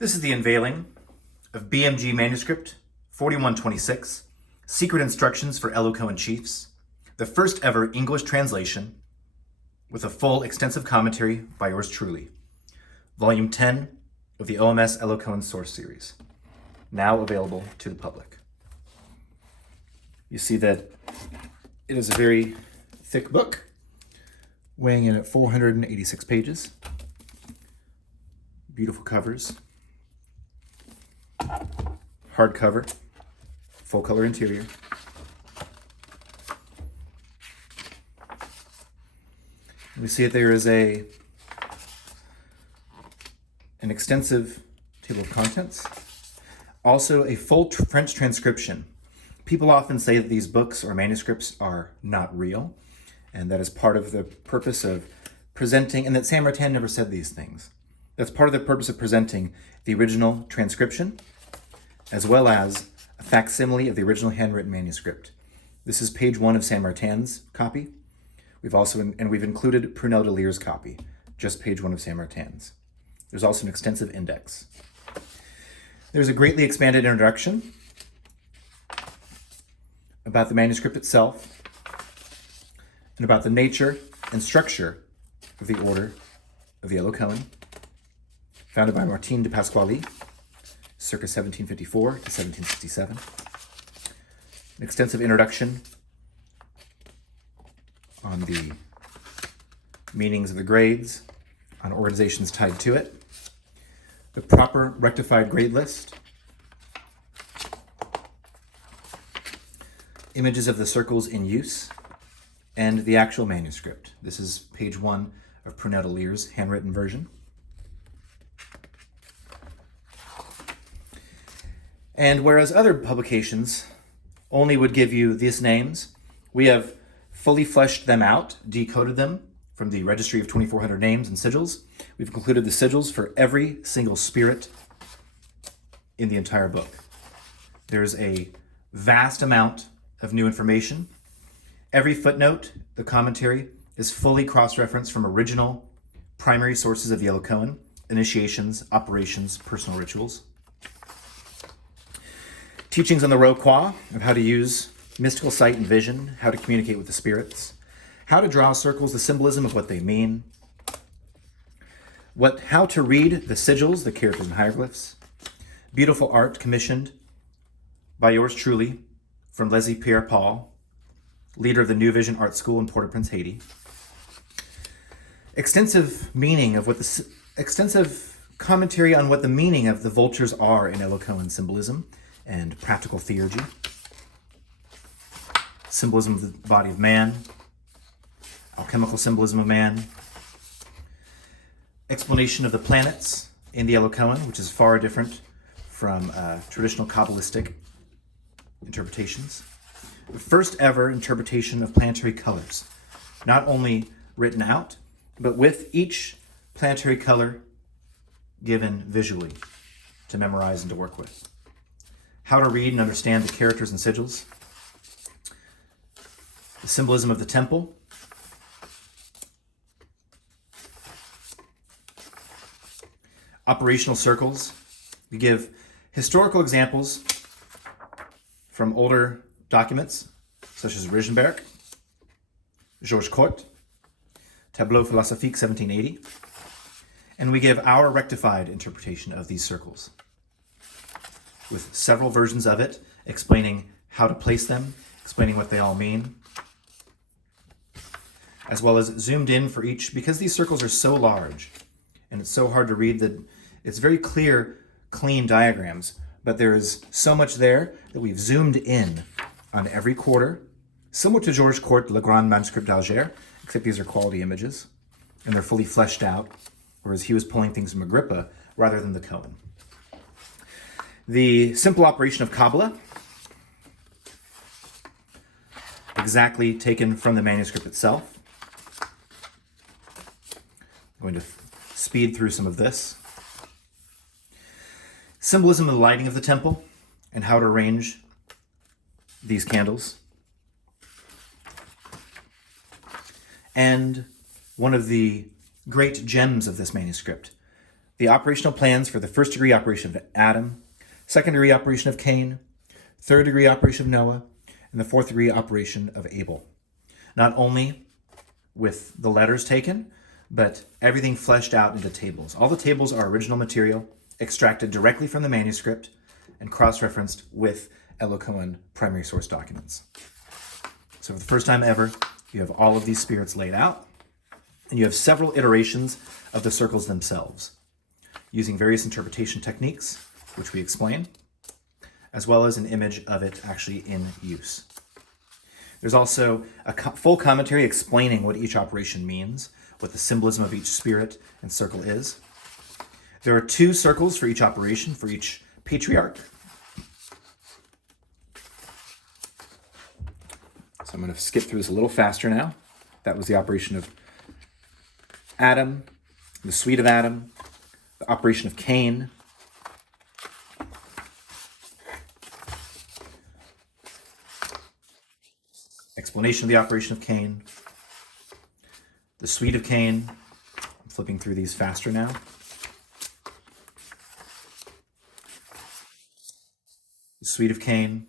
This is the unveiling of BMG Manuscript 4126, Secret Instructions for Élus Coëns Chiefs, the first ever English translation with a full extensive commentary by yours truly. Volume 10 of the OMS Élus Coëns Source Series, now available to the public. You see that it is a very thick book, weighing in at 486 pages. Beautiful covers. Hardcover, full color interior. We see that there is an extensive table of contents. Also a full French transcription. People often say that these books or manuscripts are not real, and that is part of the purpose of presenting, and that Saint Martin never said these things. That's part of the purpose of presenting the original transcription, as well as a facsimile of the original handwritten manuscript. This is page 1 of Saint Martin's copy. We've included Prunelle de Liere's copy, just page 1 of Saint Martin's. There's also an extensive index. There's a greatly expanded introduction about the manuscript itself and about the nature and structure of the Order of the Élus Coëns, founded by Martin de Pasqually, circa 1754 to 1767. An extensive introduction on the meanings of the grades, on organizations tied to it, the proper rectified grade list, images of the circles in use, and the actual manuscript. This is page 1 of Prunelle de Liere's handwritten version. And whereas other publications only would give you these names, we have fully fleshed them out, decoded them from the registry of 2,400 names and sigils. We've included the sigils for every single spirit in the entire book. There's a vast amount of new information. Every footnote, the commentary, is fully cross-referenced from original primary sources of the Élus Coëns, initiations, operations, personal rituals. Teachings on the Roi of how to use mystical sight and vision, how to communicate with the spirits, how to draw circles, the symbolism of what they mean, how to read the sigils, the characters and hieroglyphs, beautiful art commissioned by yours truly from Leslie Pierre-Paul, leader of the New Vision Art School in Port-au-Prince, Haiti. Extensive commentary on what the meaning of the vultures are in Élus Coëns symbolism and practical theurgy, symbolism of the body of man, alchemical symbolism of man, explanation of the planets in the Élus Coëns, which is far different from traditional Kabbalistic interpretations. The first ever interpretation of planetary colors, not only written out, but with each planetary color given visually to memorize and to work with. How to read and understand the characters and sigils, the symbolism of the temple, operational circles. We give historical examples from older documents, such as Rigenberg, Georges Court, Tableau Philosophique 1780, and we give our rectified interpretation of these circles, with several versions of it, explaining how to place them, explaining what they all mean, as well as zoomed in for each, because these circles are so large and it's so hard to read that it's very clear, clean diagrams, but there is so much there that we've zoomed in on every quarter, similar to Georges Court, Le Grand Manuscrit d'Alger, except these are quality images and they're fully fleshed out, whereas he was pulling things from Agrippa rather than the Cohen. The simple operation of Kabbalah, exactly taken from the manuscript itself. I'm going to speed through some of this. Symbolism of the lighting of the temple and how to arrange these candles. And one of the great gems of this manuscript, the operational plans for the first degree operation of Adam, second degree operation of Cain, third degree operation of Noah, and the fourth degree operation of Abel. Not only with the letters taken, but everything fleshed out into tables. All the tables are original material, extracted directly from the manuscript, and cross-referenced with Élus Coëns primary source documents. So for the first time ever, you have all of these spirits laid out, and you have several iterations of the circles themselves, using various interpretation techniques, which we explain, as well as an image of it actually in use. There's also a full commentary explaining what each operation means, what the symbolism of each spirit and circle is. There are 2 circles for each operation, for each patriarch. So I'm going to skip through this a little faster now. That was the operation of Adam, the suite of Adam, the operation of Cain, explanation of the operation of Cain, the suite of Cain. I'm flipping through these faster now. The suite of Cain,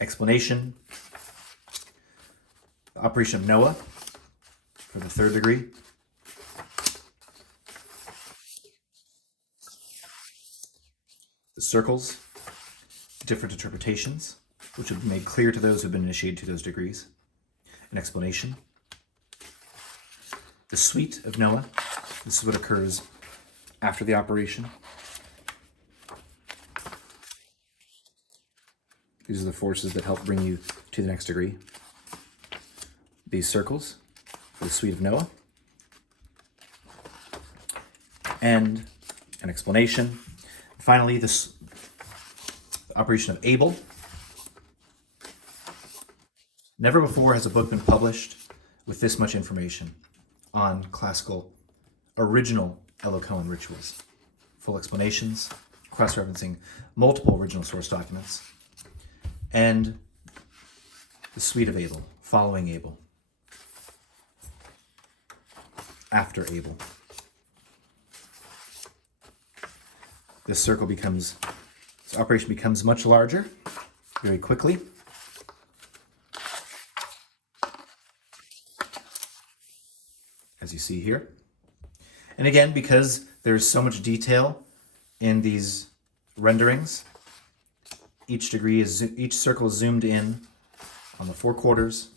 explanation, the operation of Noah for the third degree, the circles, different interpretations, which have been made clear to those who have been initiated to those degrees, an explanation, the suite of Noah. This is what occurs after the operation. These are the forces that help bring you to the next degree. These circles for the suite of Noah. And an explanation. Finally, this operation of Abel. Never before has a book been published with this much information on classical original Élus Coëns rituals. Full explanations, cross-referencing multiple original source documents, and the suite of Abel, following Abel, after Abel. This operation becomes much larger very quickly. As you see here. And again, because there's so much detail in these renderings, each circle is zoomed in on the 4 quarters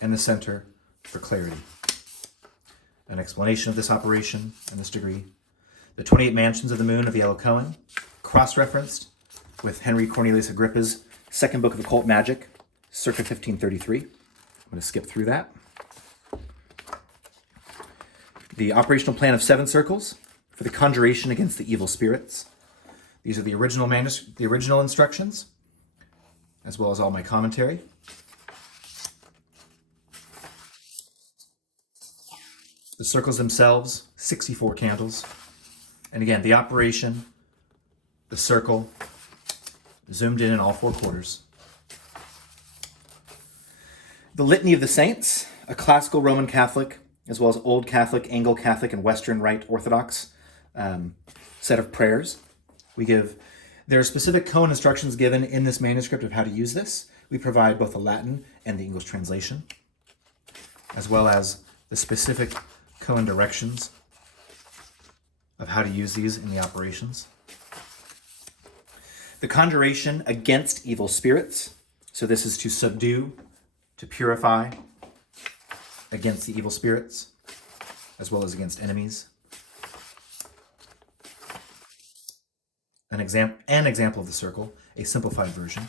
and the center for clarity. An explanation of this operation and this degree. The 28 mansions of the moon of the Élus Coëns, cross-referenced with Henry Cornelius Agrippa's second book of occult magic, circa 1533. I'm going to skip through that. The operational plan of 7 circles for the conjuration against the evil spirits. These are the original instructions, as well as all my commentary. The circles themselves, 64 candles. And again, the operation, the circle, zoomed in all 4 quarters. The Litany of the Saints, a classical Roman Catholic, as well as Old Catholic, Anglo-Catholic, and Western Rite Orthodox set of prayers. There are specific Coëns instructions given in this manuscript of how to use this. We provide both the Latin and the English translation, as well as the specific Coëns directions of how to use these in the operations. The conjuration against evil spirits. So this is to subdue, to purify against the evil spirits, as well as against enemies. An example of the circle, a simplified version,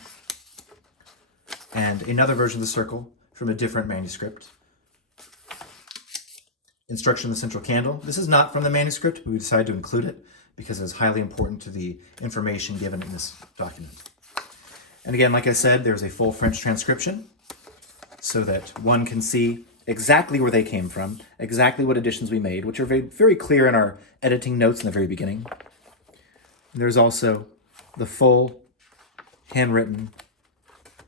and another version of the circle from a different manuscript. Instruction of the central candle. This is not from the manuscript, but we decided to include it because it is highly important to the information given in this document. And again, like I said, there's a full French transcription so that one can see exactly where they came from, exactly what additions we made, which are very, very clear in our editing notes in the very beginning. And there's also the full handwritten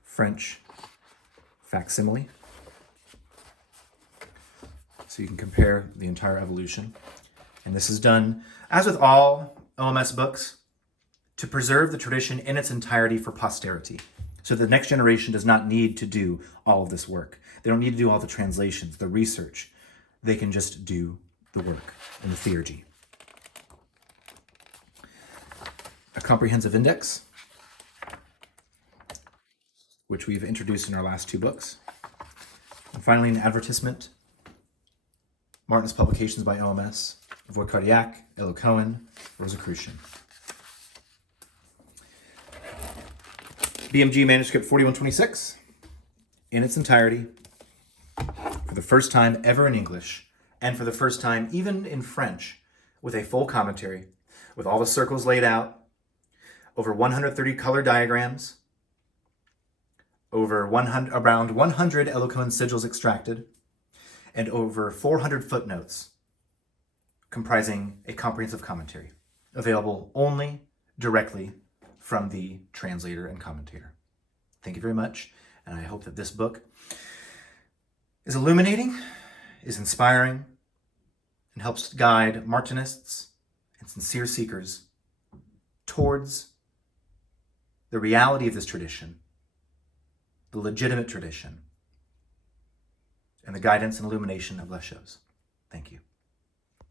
French facsimile. So you can compare the entire evolution. And this is done, as with all OMS books, to preserve the tradition in its entirety for posterity. So the next generation does not need to do all of this work. They don't need to do all the translations, the research. They can just do the work in the theurgy. A comprehensive index, which we've introduced in our last two books. And finally, an advertisement. Martinist publications by OMS, Voix Cardiaque, Élus Coëns, Rosicrucian. BMG manuscript 4126, in its entirety, for the first time ever in English, and for the first time even in French, with a full commentary, with all the circles laid out, over 130 color diagrams, around 100 Élus Coëns sigils extracted, and over 400 footnotes, comprising a comprehensive commentary, available only directly from the translator and commentator. Thank you very much, and I hope that this book is illuminating, is inspiring, and helps guide Martinists and sincere seekers towards the reality of this tradition, the legitimate tradition, and the guidance and illumination of Les Choses. Thank you.